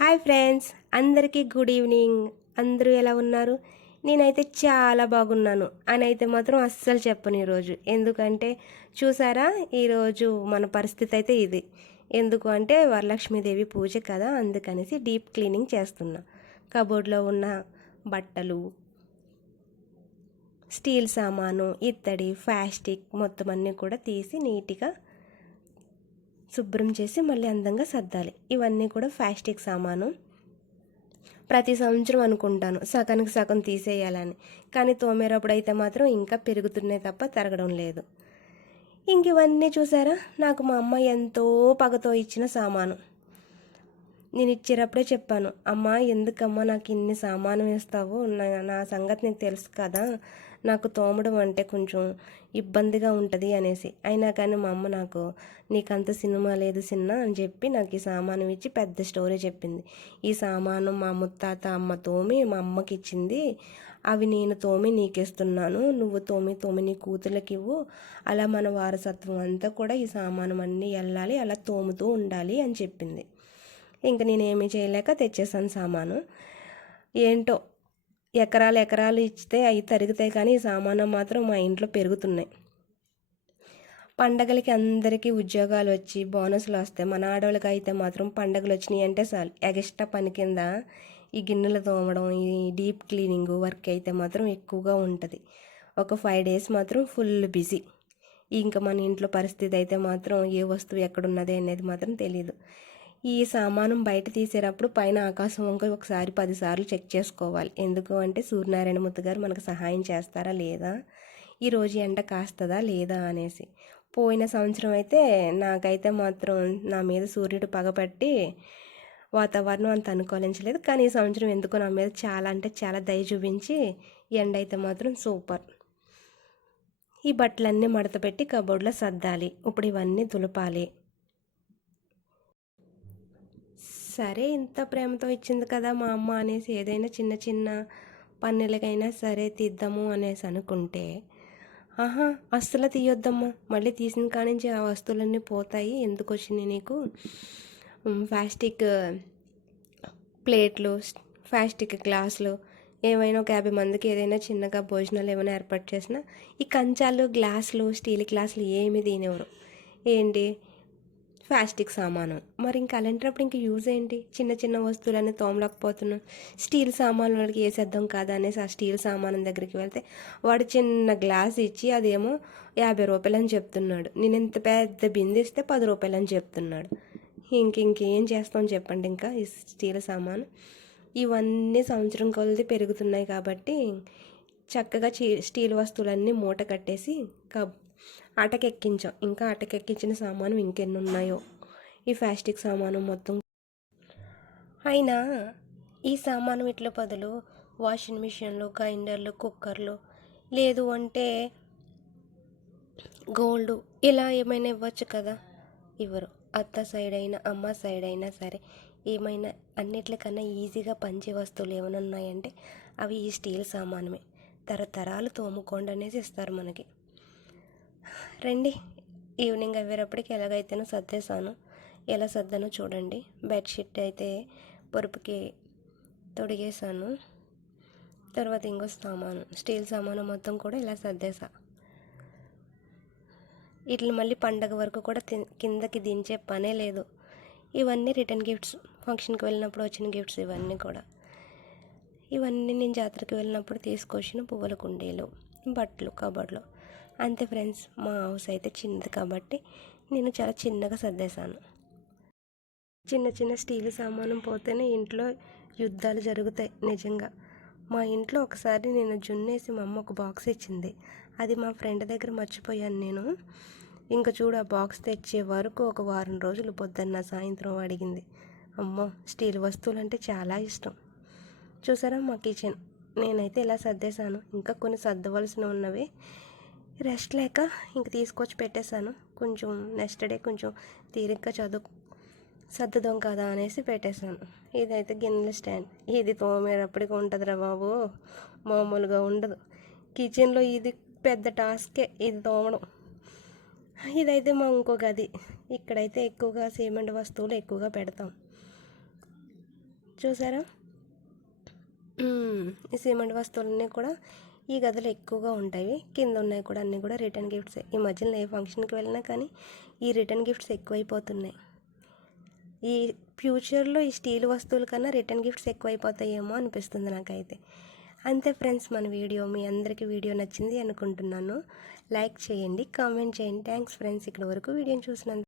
Hi friends, అందరికీ good evening. అందరూ ఎలా ఉన్నారు? నేనైతే చాలా బాగున్నాను అని అయితే మాత్రం అస్సలు చెప్పను ఈరోజు. ఎందుకంటే చూసారా, ఈరోజు మన పరిస్థితి అయితే ఇది. ఎందుకు అంటే వరలక్ష్మీదేవి పూజ కదా, అందుకనేసి డీప్ క్లీనింగ్ చేస్తున్నా. కబోర్డ్లో ఉన్న బట్టలు, స్టీల్ సామాను, ఇత్తడి, ప్లాస్టిక్ మొత్తం అన్నీ కూడా తీసి నీట్గా శుభ్రం చేసి మళ్ళీ అందంగా సర్దాలి. ఇవన్నీ కూడా ప్లాస్టిక్ సామాను. ప్రతి సంవత్సరం అనుకుంటాను సగానికి సగం తీసేయాలని, కానీ తోమేటప్పుడు అయితే మాత్రం ఇంకా పెరుగుతున్నాయి తప్ప తరగడం లేదు. ఇంక ఇవన్నీ చూసారా, నాకు మా అమ్మ ఎంతో పగతో ఇచ్చిన సామాను. నేను ఇచ్చేటప్పుడే చెప్పాను, అమ్మ ఎందుకమ్మా నాకు ఇన్ని సామాను వేస్తావు, నా సంగతి నీకు తెలుసు కదా, నాకు తోమడం అంటే కొంచెం ఇబ్బందిగా ఉంటుంది అనేసి. అయినా కానీ మా అమ్మ నాకు నీకంత సినిమా లేదు చిన్న అని చెప్పి నాకు ఈ సామాను ఇచ్చి పెద్ద స్టోరీ చెప్పింది. ఈ సామాను మా ముత్తాత అమ్మ తోమి మా అమ్మకి ఇచ్చింది, అవి నేను తోమి నీకిస్తున్నాను, నువ్వు తోమి తోమి నీ కూతుర్లకి ఇవ్వు, అలా మన వారసత్వం అంతా కూడా ఈ సామాను అన్నీ వెళ్ళాలి, అలా తోముతూ ఉండాలి అని చెప్పింది. ఇంక నేనేమీ చేయలేక తెచ్చేసాను సామాను. ఏంటో ఎకరాలు ఎకరాలు ఇచ్చితే అవి తరుగుతాయి, కానీ ఈ సామాను మాత్రం మా ఇంట్లో పెరుగుతున్నాయి. పండగలకి అందరికీ ఉద్యోగాలు వచ్చి బోనస్లు వస్తాయి, మన ఆడవాళ్ళకి అయితే మాత్రం పండగలు వచ్చినాయి అంటే చాలు ఎగస్ట్రా పని కింద ఈ గిన్నెలు తోమడం, ఈ డీప్ క్లీనింగ్ వర్క్ అయితే మాత్రం ఎక్కువగా ఉంటుంది. ఒక 5 days మాత్రం ఫుల్ బిజీ. ఇంకా మన ఇంట్లో పరిస్థితి అయితే మాత్రం ఏ వస్తువు ఎక్కడున్నది అనేది మాత్రం తెలియదు. ఈ సామానం బయట తీసేటప్పుడు పైన ఆకాశం వంక ఒకసారి 10 సార్లు చెక్ చేసుకోవాలి. ఎందుకు అంటే సూర్యనారాయణమూర్తి గారు మనకు సహాయం చేస్తారా లేదా, ఈరోజు ఎండ కాస్తుందా లేదా అనేసి. పోయిన సంవత్సరం అయితే నాకైతే మాత్రం నా మీద సూర్యుడు పగపట్టి వాతావరణం అంత అనుకూలించలేదు, కానీ ఈ సంవత్సరం ఎందుకో నా మీద చాలా అంటే చాలా దయ చూపించి ఎండ అయితే మాత్రం సూపర్. ఈ బట్టలన్నీ మడత పెట్టి కబోర్డ్లో సర్దాలి. ఇప్పుడు ఇవన్నీ దులపాలి. సరే ఇంత ప్రేమతో ఇచ్చింది కదా మా అమ్మ అనేసి ఏదైనా చిన్న చిన్న పన్నులకైనా సరే తీద్దాము అనేసి అనుకుంటే, ఆహా అస్సలు తీయొద్దమ్మా, మళ్ళీ తీసిన కానించి ఆ వస్తువులన్నీ పోతాయి, ఎందుకు వచ్చినాయి నీకు, ప్లాస్టిక్ ప్లేట్లు, ప్లాస్టిక్ గ్లాసులు, ఏమైనా ఒక 50 మందికి ఏదైనా చిన్నగా భోజనాలు ఏమైనా ఏర్పాటు చేసినా ఈ కంచాలు, గ్లాసులు, స్టీల్ గ్లాసులు ఏమి తినేవారు ఏంటి, ప్లాస్టిక్ సామాను. మరి ఇంకా అలాంటప్పుడు ఇంక యూజ్ ఏంటి, చిన్న చిన్న వస్తువులన్నీ తోమలేకపోతున్నాం. స్టీల్ సామాన్లు వాళ్ళకి వేసేద్దాం కాదా అనేసి ఆ స్టీల్ సామాను దగ్గరికి వెళ్తే వాడు చిన్న గ్లాస్ ఇచ్చి అదేమో 50 రూపాయలు అని చెప్తున్నాడు. నేను ఇంత పెద్ద బిందె ఇస్తే 10 రూపాయలు అని చెప్తున్నాడు. ఇంకేం చేస్తాం చెప్పండి. ఇంకా ఈ స్టీల్ సామాను ఇవన్నీ సంవత్సరం కొలది పెరుగుతున్నాయి కాబట్టి చక్కగా స్టీల్ వస్తువులన్నీ మూట కట్టేసి అటకెక్కించాం. ఇంకా అటకెక్కించిన సామాను ఇంకెన్ని ఉన్నాయో, ఈ ప్లాస్టిక్ సామాను మొత్తం. అయినా ఈ సామాను వీటిలో బదులు వాషింగ్ మిషన్లు, గ్రైండర్లు, కుక్కర్లు, లేదు అంటే గోల్డ్ ఇలా ఏమైనా ఇవ్వచ్చు కదా, ఇవ్వరు. అత్త సైడ్ అయినా అమ్మ సైడ్ అయినా సరే ఏమైనా అన్నిట్లకన్నా ఈజీగా పంచే వస్తువులు ఏమైనా ఉన్నాయంటే అవి ఈ స్టీల్ సామానమే. తరతరాలు తోముకోండి అనేసి ఇస్తారు మనకి. రండి, ఈవినింగ్ అయ్యేటప్పటికి ఎలాగైతేనో సర్దేశాను. ఎలా సర్దానో చూడండి. బెడ్షీట్ అయితే పొరుపుకి తొడిగేశాను. తర్వాత ఇంకో సామాను, స్టీల్ సామాను మొత్తం కూడా ఇలా సర్దేశా. ఇట్లా మళ్ళీ పండగ వరకు కూడా కిందకి దించే పనే లేదు. ఇవన్నీ రిటర్న్ గిఫ్ట్స్, ఫంక్షన్కి వెళ్ళినప్పుడు వచ్చిన గిఫ్ట్స్ ఇవన్నీ కూడా. ఇవన్నీ నేను జాతరకి వెళ్ళినప్పుడు తీసుకొచ్చిన పువ్వుల కుండీలు, బట్టలు కబోర్డ్లో. అంతే ఫ్రెండ్స్, మా హౌస్ అయితే చిన్నది కాబట్టి నేను చాలా చిన్నగా సర్దేశాను. చిన్న చిన్న స్టీల్ సామాను పోతేనే ఇంట్లో యుద్ధాలు జరుగుతాయి నిజంగా. మా ఇంట్లో ఒకసారి నేను జున్నేసి మా అమ్మ ఒక బాక్స్ ఇచ్చింది, అది మా ఫ్రెండ్ దగ్గర మర్చిపోయాను నేను. ఇంకా చూడు, ఆ బాక్స్ తెచ్చే వరకు ఒక వారం రోజులు పొద్దున్న సాయంత్రం అడిగింది. అమ్మో, స్టీల్ వస్తువులు అంటే చాలా ఇష్టం. చూసారా మా కిచెన్, నేనైతే ఇలా సర్దేశాను. ఇంకా కొన్ని సర్దవలసిన ఉన్నవి రెస్ట్ లేక ఇంక తీసుకొచ్చి పెట్టేశాను. కొంచెం నెక్స్ట్ డే కొంచెం తీరిగ్గా సర్దుదాం కదా అనేసి పెట్టేశాను. ఇదైతే గిన్నెల స్టాండ్, ఇది తోమేటప్పటికి ఉంటుందిరా బాబు, మామూలుగా ఉండదు. కిచెన్లో ఇది పెద్ద టాస్కే, ఇది తోమడం. ఇదైతే మా ఇంకో గది, ఇక్కడైతే ఎక్కువగా సిమెంట్ వస్తువులు ఎక్కువగా పెడతాం. చూసారా? ఈ సిమెంట్ వస్తువులన్నీ కూడా ఈ గదిలో ఎక్కువగా ఉంటాయి. కింద ఉన్నాయి కూడా అన్నీ కూడా రిటర్న్ గిఫ్ట్స్. ఈ మధ్యలో ఏ ఫంక్షన్కి వెళ్ళినా కానీ ఈ రిటర్న్ గిఫ్ట్స్ ఎక్కువైపోతున్నాయి. ఈ ఫ్యూచర్లో ఈ స్టీల్ వస్తువుల కన్నా రిటర్న్ గిఫ్ట్స్ ఎక్కువైపోతాయేమో అనిపిస్తుంది నాకైతే. అంతే ఫ్రెండ్స్, మన వీడియో మీ అందరికీ వీడియో నచ్చింది అనుకుంటున్నాను. లైక్ చేయండి, కామెంట్ చేయండి. థ్యాంక్స్ ఫ్రెండ్స్, ఇక్కడ వరకు వీడియోని చూసినందుకు.